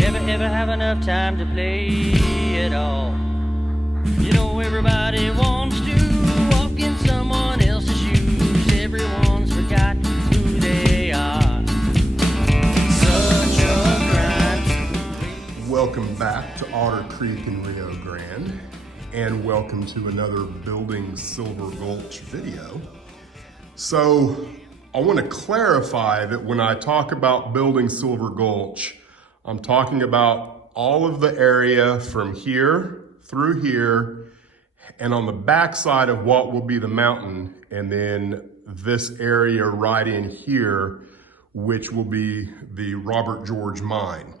Ever have enough time to play it all? You know everybody wants to walk in someone else's shoes. Everyone's forgotten who they are. Such a crime. Welcome back to Otter Creek in Rio Grande, and welcome to another Building Silver Gulch video. So I want to clarify that when I talk about building Silver Gulch, I'm talking about all of the area from here through here and on the back side of what will be the mountain, and then this area right in here, which will be the Robert George mine.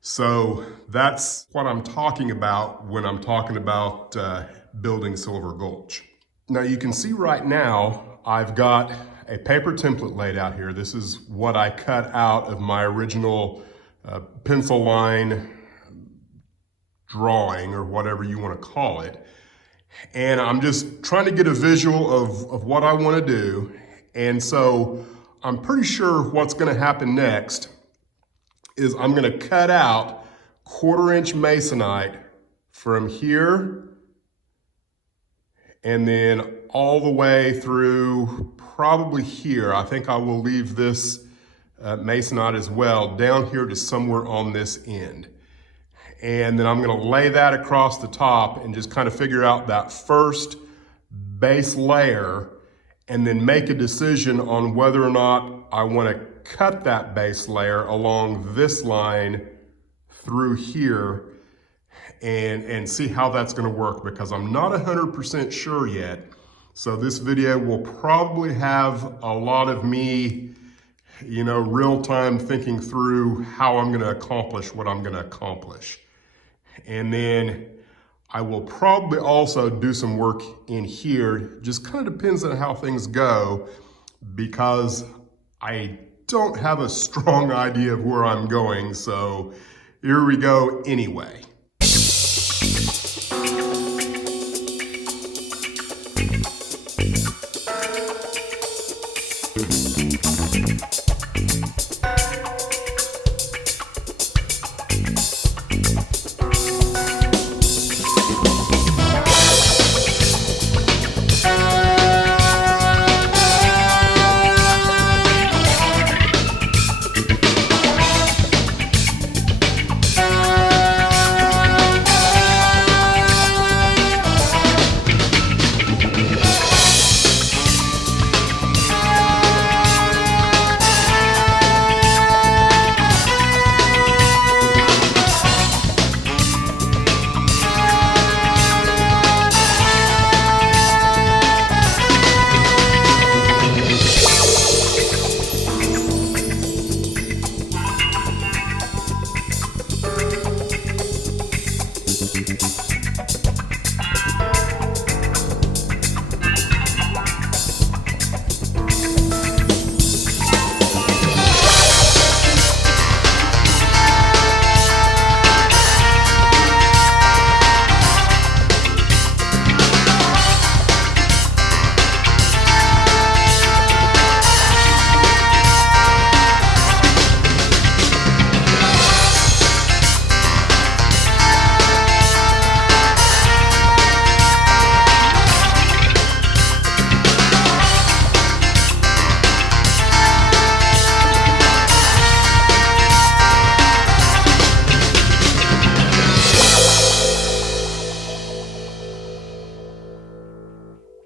So that's what I'm talking about when I'm talking about building Silver Gulch. Now you can see right now, I've got a paper template laid out here. This is what I cut out of my original pencil line drawing, or whatever you want to call it. And I'm just trying to get a visual of what I want to do. And so I'm pretty sure what's going to happen next is I'm going to cut out 1/4 inch masonite from here and then all the way through probably here. I think I will leave this masonite as well down here to somewhere on this end. And then I'm going to lay that across the top and just kind of figure out that first base layer, and then make a decision on whether or not I want to cut that base layer along this line through here and see how that's going to work, because I'm not 100% sure yet. So this video will probably have a lot of me, you know, real-time thinking through how I'm going to accomplish what I'm going to accomplish. And then I will probably also do some work in here. Just kind of depends on how things go, because I don't have a strong idea of where I'm going. So here we go anyway.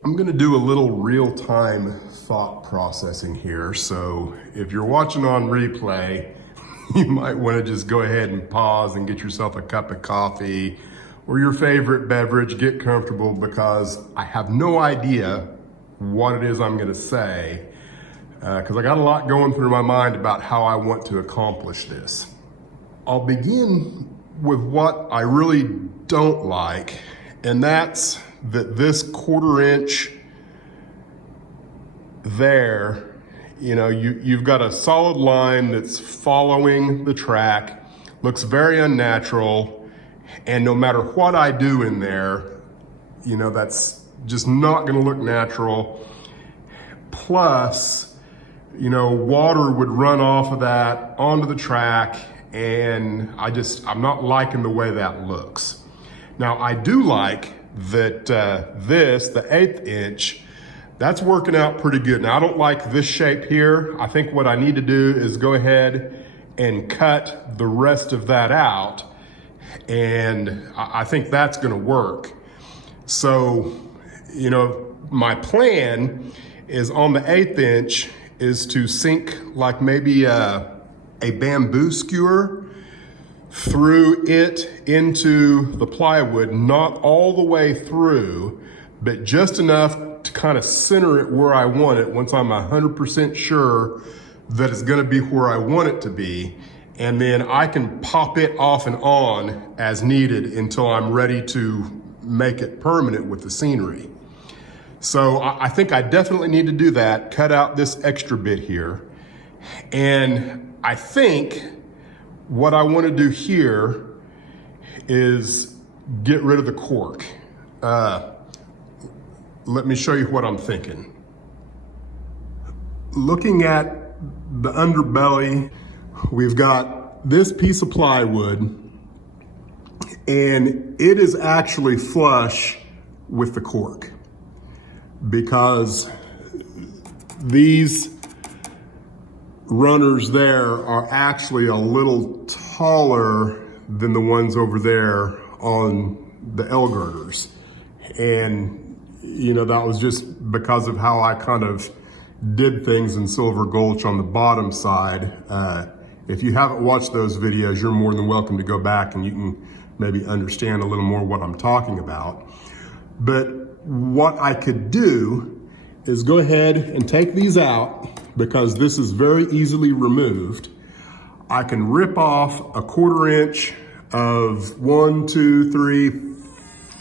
I'm going to do a little real-time thought processing here. So if you're watching on replay, you might want to just go ahead and pause and get yourself a cup of coffee or your favorite beverage, get comfortable, because I have no idea what it is I'm going to say, because I got a lot going through my mind about how I want to accomplish this. I'll begin with what I really don't like, and that's that this 1/4 inch there, you know, you've got a solid line that's following the track, looks very unnatural, and no matter what I do in there, you know, that's just not going to look natural. Plus, you know, water would run off of that onto the track, and I'm not liking the way that looks. Now I do like that the 1/8 inch, that's working out pretty good. Now I don't like this shape here. I think what I need to do is go ahead and cut the rest of that out, and I think that's gonna work. So, you know, my plan is on the 1/8 inch is to sink like maybe a bamboo skewer through it into the plywood, not all the way through, but just enough to kind of center it where I want it once I'm 100% sure that it's gonna be where I want it to be. And then I can pop it off and on as needed until I'm ready to make it permanent with the scenery. So I think I definitely need to do that, cut out this extra bit here. And I think what I want to do here is get rid of the cork. Let me show you what I'm thinking. Looking at the underbelly, we've got this piece of plywood, and it is actually flush with the cork because these runners there are actually a little taller than the ones over there on the L girders. And, you know, that was just because of how I kind of did things in Silver Gulch on the bottom side. If you haven't watched those videos, you're more than welcome to go back and you can maybe understand a little more what I'm talking about. But what I could do is go ahead and take these out because this is very easily removed. I can rip off a 1/4 inch of 1, 2, 3,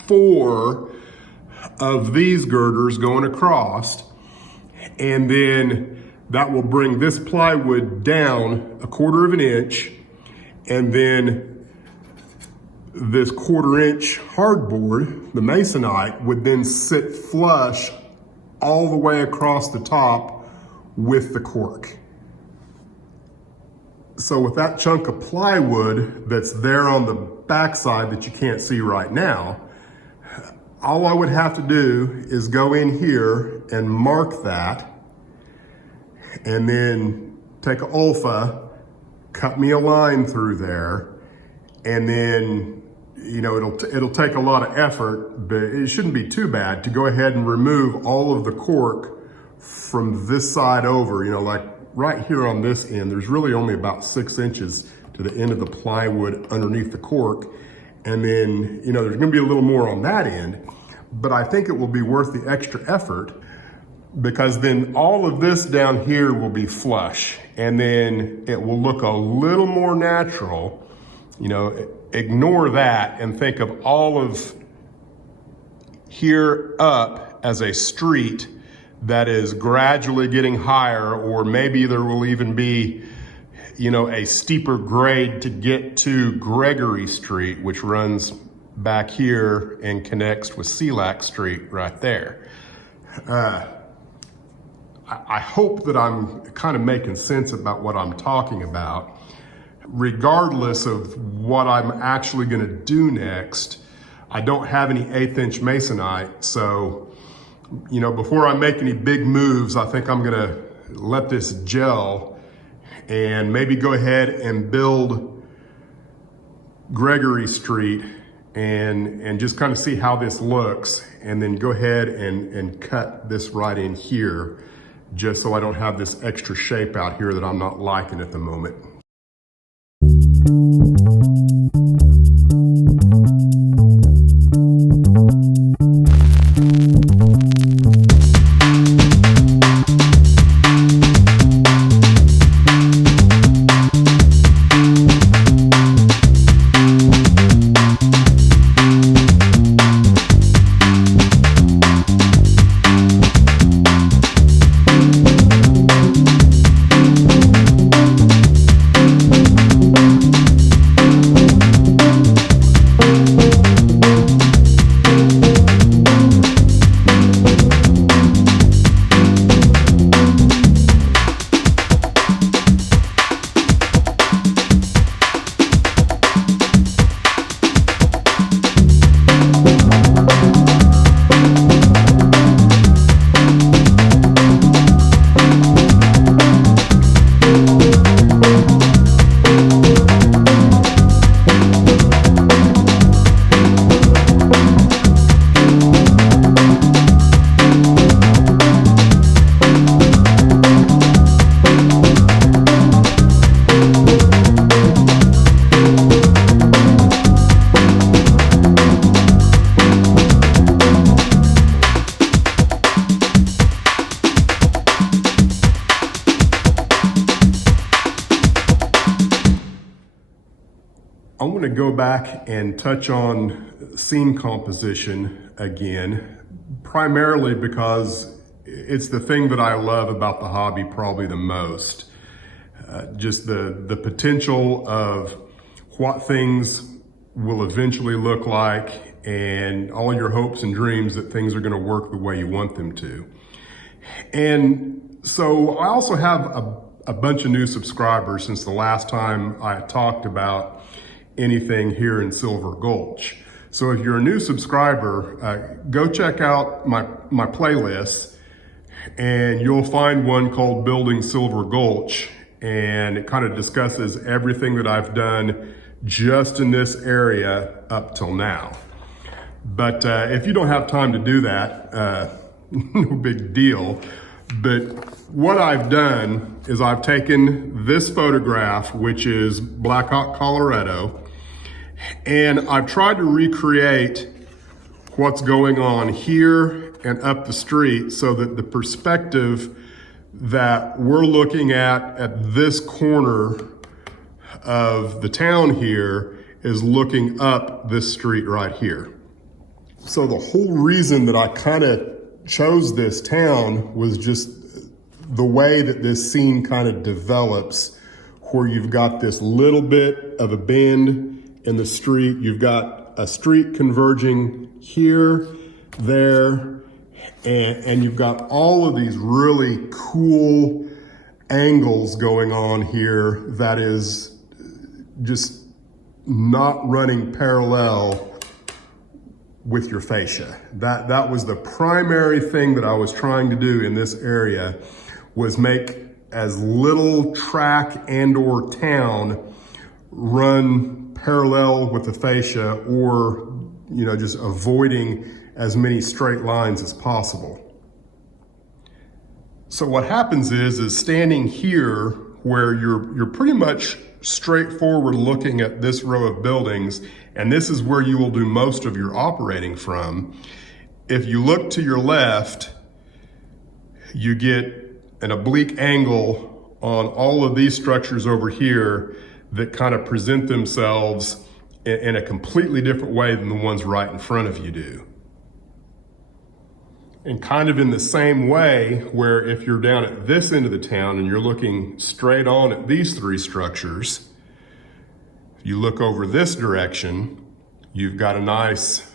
4 of these girders going across, and then that will bring this plywood down a 1/4 inch, and then this 1/4 inch hardboard, the masonite, would then sit flush all the way across the top with the cork. So with that chunk of plywood that's there on the backside that you can't see right now, all I would have to do is go in here and mark that, and then take a Olfa, cut me a line through there, and then, you know, it'll take a lot of effort, but it shouldn't be too bad to go ahead and remove all of the cork from this side over. You know, like right here on this end, there's really only about 6 inches to the end of the plywood underneath the cork. And then, you know, there's gonna be a little more on that end, but I think it will be worth the extra effort because then all of this down here will be flush, and then it will look a little more natural. You know, ignore that and think of all of here up as a street that is gradually getting higher, or maybe there will even be, you know, a steeper grade to get to Gregory Street, which runs back here and connects with Sealac Street right there. I hope that I'm kind of making sense about what I'm talking about. Regardless of what I'm actually gonna do next, I don't have any 1/8 inch masonite. So, you know, before I make any big moves, I think I'm gonna let this gel and maybe go ahead and build Gregory Street and just kind of see how this looks, and then go ahead and cut this right in here, just so I don't have this extra shape out here that I'm not liking at the moment. I want to go back and touch on scene composition again, primarily because it's the thing that I love about the hobby probably the most. Just the potential of what things will eventually look like and all your hopes and dreams that things are going to work the way you want them to. And so I also have a bunch of new subscribers since the last time I talked about anything here in Silver Gulch. So if you're a new subscriber, go check out my playlists, and you'll find one called Building Silver Gulch, and it kind of discusses everything that I've done just in this area up till now. But if you don't have time to do that, no big deal. But what I've done is I've taken this photograph, which is Black Hawk, Colorado, and I've tried to recreate what's going on here and up the street so that the perspective that we're looking at this corner of the town here is looking up this street right here. So the whole reason that I kind of chose this town was just the way that this scene kind of develops, where you've got this little bit of a bend in the street, you've got a street converging here, there, and you've got all of these really cool angles going on here that is just not running parallel with your fascia. That was the primary thing that I was trying to do in this area, was make as little track and or town run parallel with the fascia, or just avoiding as many straight lines as possible. So what happens is standing here where you're pretty much straightforward looking at this row of buildings, and this is where you will do most of your operating from. If you look to your left, you get an oblique angle on all of these structures over here that kind of present themselves in a completely different way than the ones right in front of you do. And kind of in the same way, where if you're down at this end of the town and you're looking straight on at these three structures, you look over this direction, you've got a nice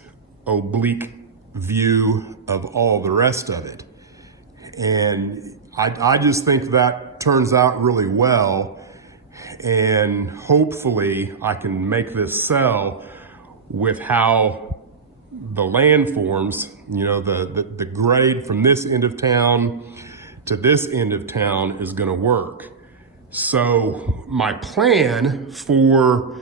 oblique view of all the rest of it. And I just think that turns out really well, and hopefully I can make this sell with how the landforms, the grade from this end of town to this end of town is going to work. So my plan for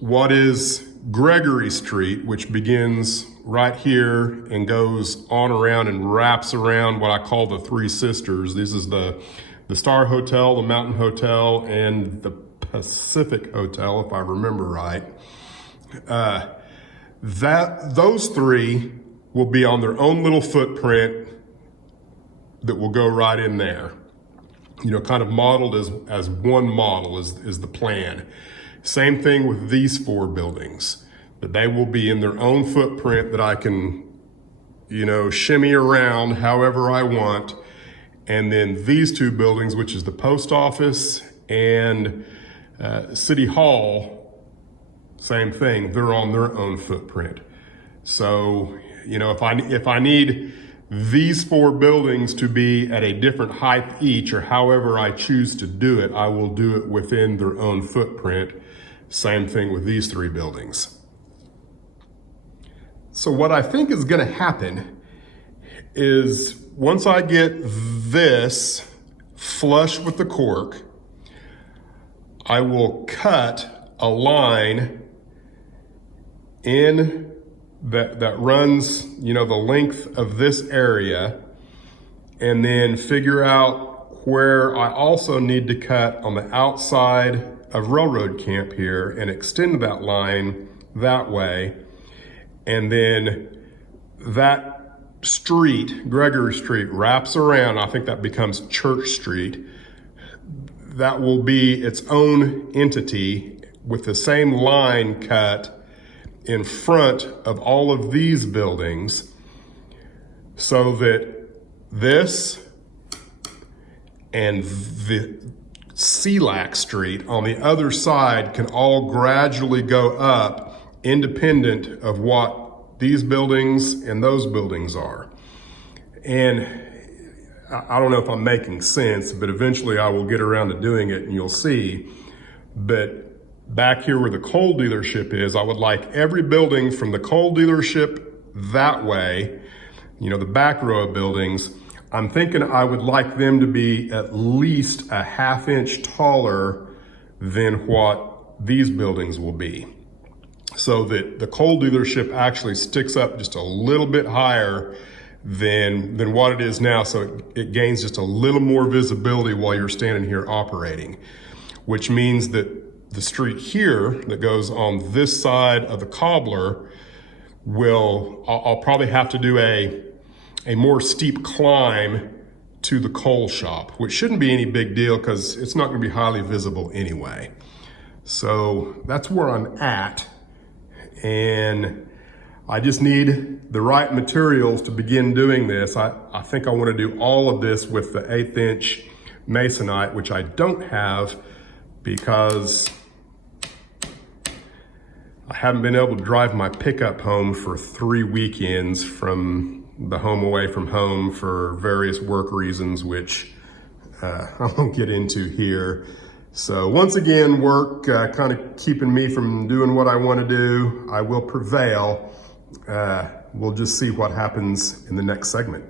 what is Gregory Street, which begins right here and goes on around and wraps around what I call the Three Sisters. This is the Star Hotel, the Mountain Hotel, and the Pacific Hotel, if I remember right. Those three will be on their own little footprint that will go right in there. Kind of modeled as one model is the plan. Same thing with these four buildings, that they will be in their own footprint that I can, shimmy around however I want. And then these two buildings, which is the post office and City Hall, same thing, they're on their own footprint. So, if I need these four buildings to be at a different height each, or however I choose to do it, I will do it within their own footprint. Same thing with these three buildings. So what I think is going to happen is, once I get this flush with the cork, I will cut a line in that runs, the length of this area, and then figure out where I also need to cut on the outside of Railroad Camp here and extend that line that way. And then that street, Gregory Street, wraps around. I think that becomes Church Street. That will be its own entity, with the same line cut in front of all of these buildings so that this and the Celac Street on the other side can all gradually go up independent of what these buildings and those buildings are. And I don't know if I'm making sense, but eventually I will get around to doing it and you'll see. But back here where the coal dealership is, I would like every building from the coal dealership that way, you know, the back row of buildings, I'm thinking I would like them to be at least a ½ inch taller than what these buildings will be, so that the coal dealership actually sticks up just a little bit higher than what it is now, so it gains just a little more visibility while you're standing here operating, which means that the street here that goes on this side of the cobbler I'll probably have to do a more steep climb to the coal shop, which shouldn't be any big deal because it's not going to be highly visible anyway. So that's where I'm at, and I just need the right materials to begin doing this. I think I want to do all of this with the 1/8 inch masonite, which I don't have because I haven't been able to drive my pickup home for 3 weekends from the home away from home for various work reasons, which I won't get into here. So once again, work kind of keeping me from doing what I want to do. I will prevail. We'll just see what happens in the next segment.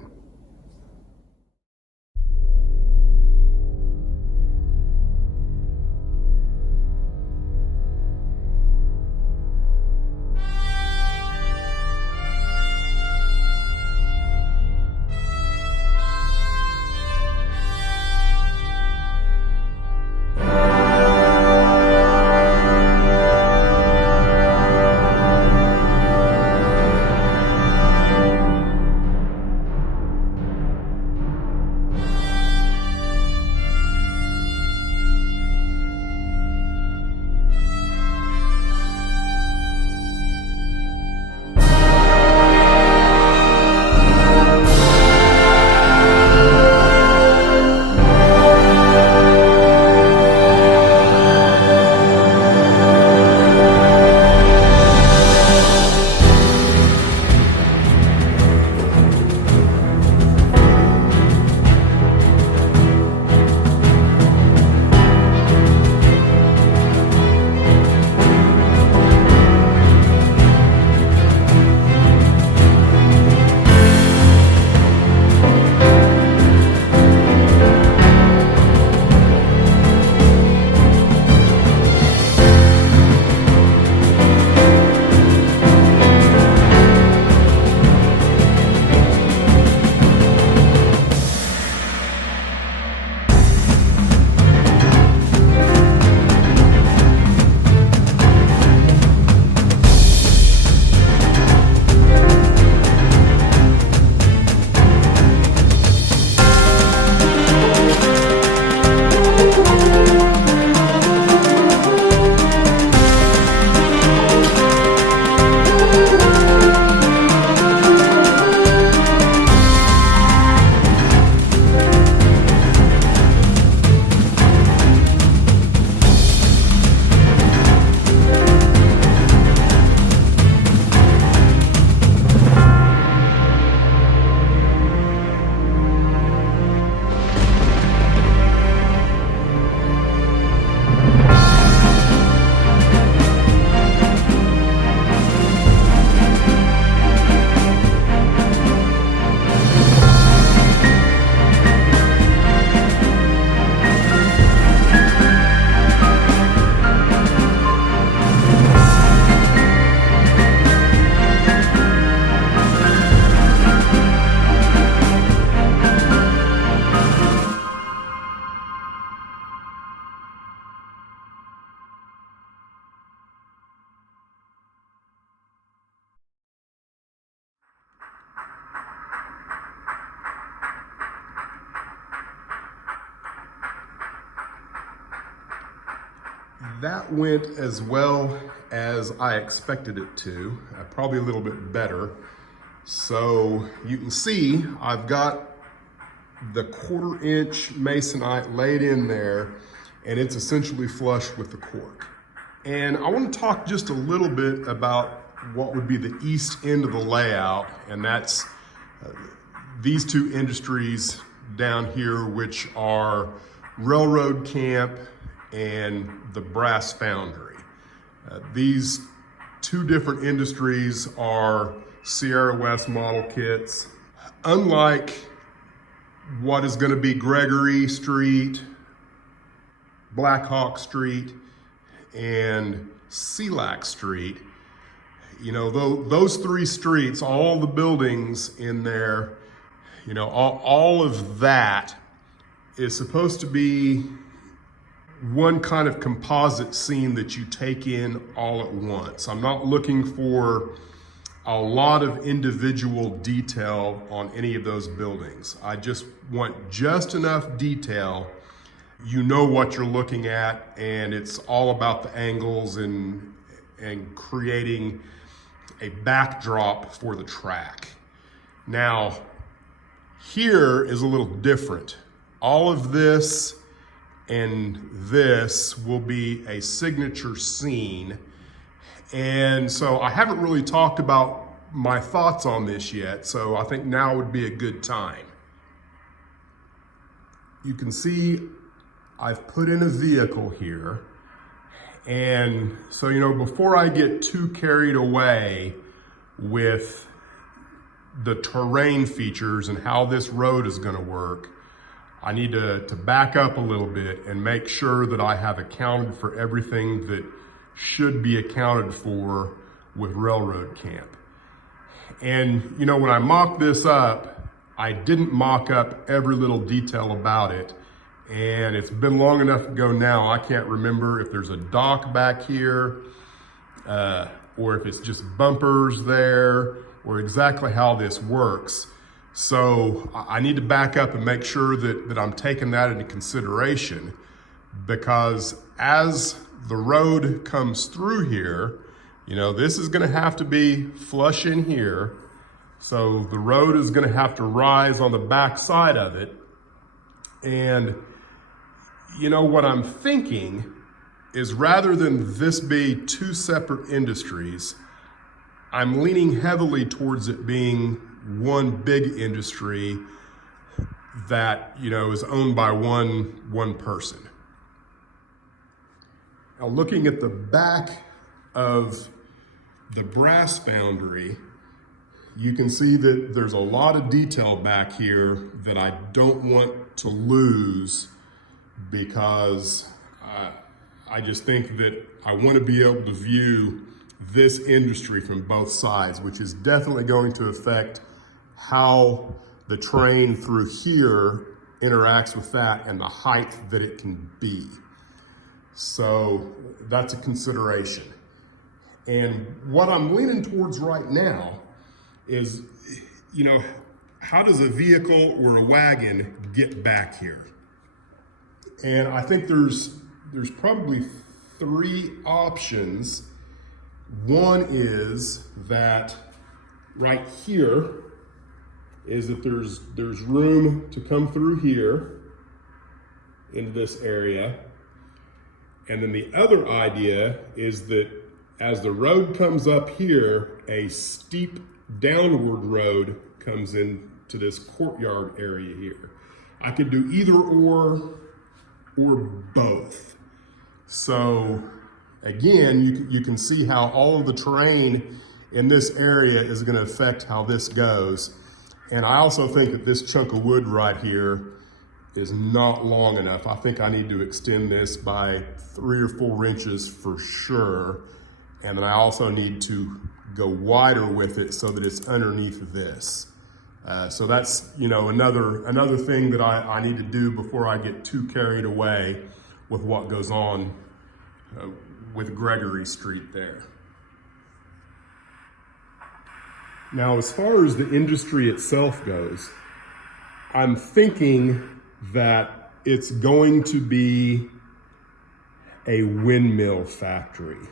That went as well as I expected it to, probably a little bit better. So you can see I've got the 1/4 inch masonite laid in there, and it's essentially flush with the cork. And I want to talk just a little bit about what would be the east end of the layout, and that's these two industries down here, which are Railroad Camp and the Brass Foundry. These two different industries are Sierra West model kits. Unlike what is going to be Gregory Street, Black Hawk Street, and Sealac Street, you know, those three streets, all the buildings in there, you know, all of that is supposed to be one kind of composite scene that you take in all at once. I'm not looking for a lot of individual detail on any of those buildings. I just want just enough detail. You know what you're looking at, and it's all about the angles and creating a backdrop for the track. Now, here is a little different. All of this and this will be a signature scene. And so I haven't really talked about my thoughts on this yet, so I think now would be a good time. You can see I've put in a vehicle here. And so, you know, before I get too carried away with the terrain features and how this road is going to work, I need to back up a little bit and make sure that I have accounted for everything that should be accounted for with Railroad Camp. And, you know, when I mocked this up, I didn't mock up every little detail about it. And it's been long enough ago now, I can't remember if there's a dock back here, or if it's just bumpers there, or exactly how this works. So I need to back up and make sure that I'm taking that into consideration, because as the road comes through here, you know, this is gonna have to be flush in here. So the road is gonna have to rise on the back side of it. And you know, what I'm thinking is, rather than this be two separate industries, I'm leaning heavily towards it being one big industry that, you know, is owned by one person. Now, looking at the back of the Brass Foundry, you can see that there's a lot of detail back here that I don't want to lose, because I just think that I want to be able to view this industry from both sides, which is definitely going to affect how the train through here interacts with that and the height that it can be. So that's a consideration. And what I'm leaning towards right now is, you know, how does a vehicle or a wagon get back here? And I think there's probably three options. One is that right here is that there's room to come through here into this area. And then the other idea is that as the road comes up here, a steep downward road comes into this courtyard area here. I could do either or both. So again, you can see how all of the terrain in this area is going to affect how this goes. And I also think that this chunk of wood right here is not long enough. I think I need to extend this by 3 or 4 inches for sure. And then I also need to go wider with it so that it's underneath this. So that's, you know, another thing that I need to do before I get too carried away with what goes on with Gregory Street there. Now, as far as the industry itself goes, I'm thinking that it's going to be a windmill factory.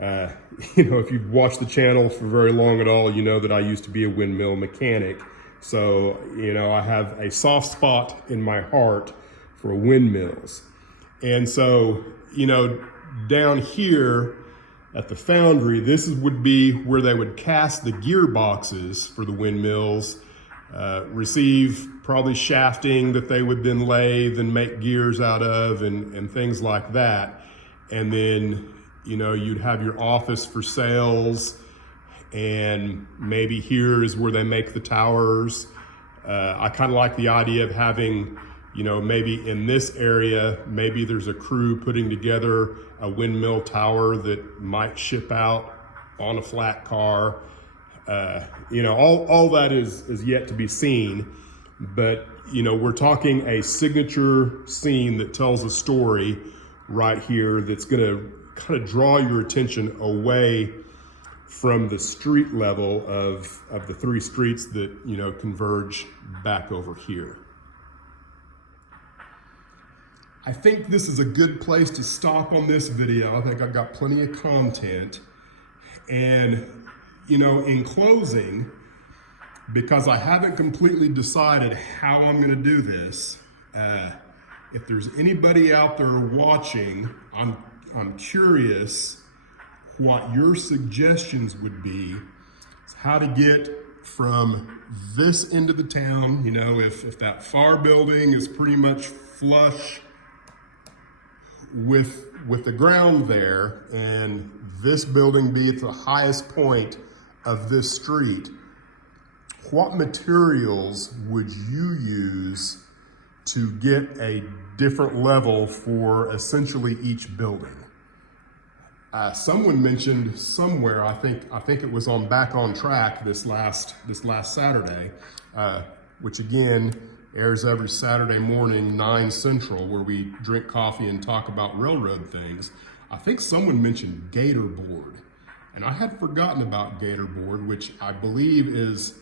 If you've watched the channel for very long at all, you know that I used to be a windmill mechanic. So, I have a soft spot in my heart for windmills. And so, down here at the foundry, this would be where they would cast the gearboxes for the windmills, receive probably shafting that they would then lathe and make gears out of and things like that. And then, you'd have your office for sales, and maybe here is where they make the towers. I kind of like the idea of having, maybe in this area, maybe there's a crew putting together a windmill tower that might ship out on a flat car. All that is yet to be seen, but we're talking a signature scene that tells a story right here that's going to kind of draw your attention away from the street level of the three streets that converge back over here. I think this is a good place to stop on this video. I think I've got plenty of content, and in closing, because I haven't completely decided how I'm going to do this, if there's anybody out there watching, I'm curious what your suggestions would be, how to get from this end of the town, if that far building is pretty much flush with the ground there, and this building be at the highest point of this street, what materials would you use to get a different level for essentially each building? Someone mentioned somewhere, I think it was on Back on Track this last Saturday, which again airs every Saturday morning, 9 Central, where we drink coffee and talk about railroad things. I think someone mentioned gator board, and I had forgotten about gator board, which I believe is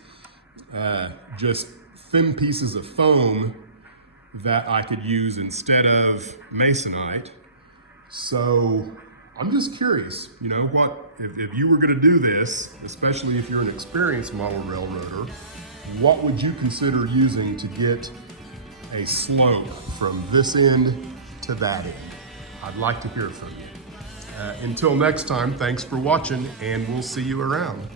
just thin pieces of foam that I could use instead of masonite. So I'm just curious, what if you were going to do this, especially if you're an experienced model railroader, what would you consider using to get a slope from this end to that end? I'd like to hear from you. Until next time, thanks for watching, and we'll see you around.